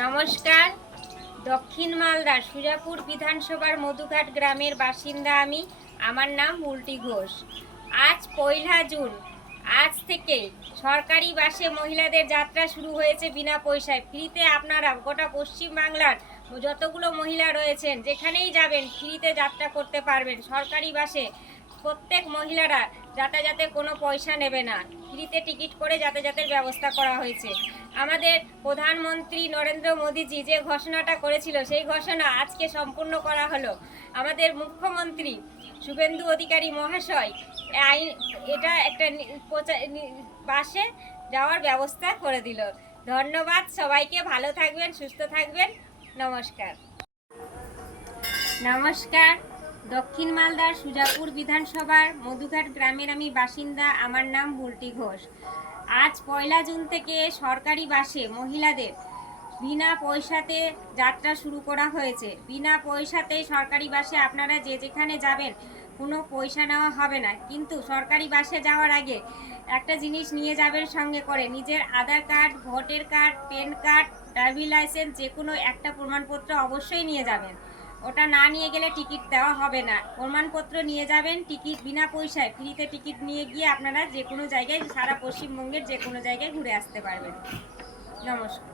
নমস্কার। দক্ষিণ মালদার সুজাপুর বিধানসভার মধুঘাট গ্রামের বাসিন্দা আমি। আমার নাম উল্টি ঘোষ। আজ 1 জুন। আজ থেকে সরকারি বাসে মহিলাদের যাত্রা শুরু হয়েছে বিনা পয়সায়। ফ্রিতে আপনারা গোটা পশ্চিমবাংলার যতগুলো মহিলা রয়েছেন যেখানেই যাবেন ফ্রিতে যাত্রা করতে পারবেন। সরকারি বাসে প্রত্যেক মহিলারা যাতায়াতের কোনো পয়সা নেবে না, ফ্রিতে টিকিট করে যাতায়াতের ব্যবস্থা করা হয়েছে। আমাদের প্রধানমন্ত্রী নরেন্দ্র মোদীজি যে ঘোষণাটা করেছিল সেই ঘোষণা আজকে সম্পূর্ণ করা হলো। আমাদের মুখ্যমন্ত্রী শুভেন্দু অধিকারী মহাশয় এটা একটা বাসে যাওয়ার ব্যবস্থা করে দিল। ধন্যবাদ সবাইকে। ভালো থাকবেন, সুস্থ থাকবেন। নমস্কার। নমস্কার। দক্ষিণ মালদার সুজাপুর বিধানসভার মধুঘাট গ্রামের আমি বাসিন্দা। আমার নাম বুলটি ঘোষ। আজ 1 জুন থেকে সরকারি বাসে মহিলাদের বিনা পয়সাতে যাত্রা শুরু করা হয়েছে। বিনা পয়সাতে সরকারি বাসে আপনারা যেখানে যাবেন কোনো পয়সা নেওয়া হবে না। কিন্তু সরকারি বাসে যাওয়ার আগে একটা জিনিস নিয়ে যাবেন সঙ্গে করে, নিজের Aadhaar card, voter card, PAN card, driving licence, যে কোনো একটা প্রমাণপত্র অবশ্যই নিয়ে যাবেন। ওটা না নিয়ে গেলে টিকিট দেওয়া হবে না। প্রমাণপত্র নিয়ে যাবেন। টিকিট বিনা পয়সায় ফ্রিতে টিকিট নিয়ে গিয়ে আপনারা যে কোনো জায়গায়, সারা পশ্চিমবঙ্গের যে কোনো জায়গায় ঘুরে আসতে পারবেন। নমস্কার।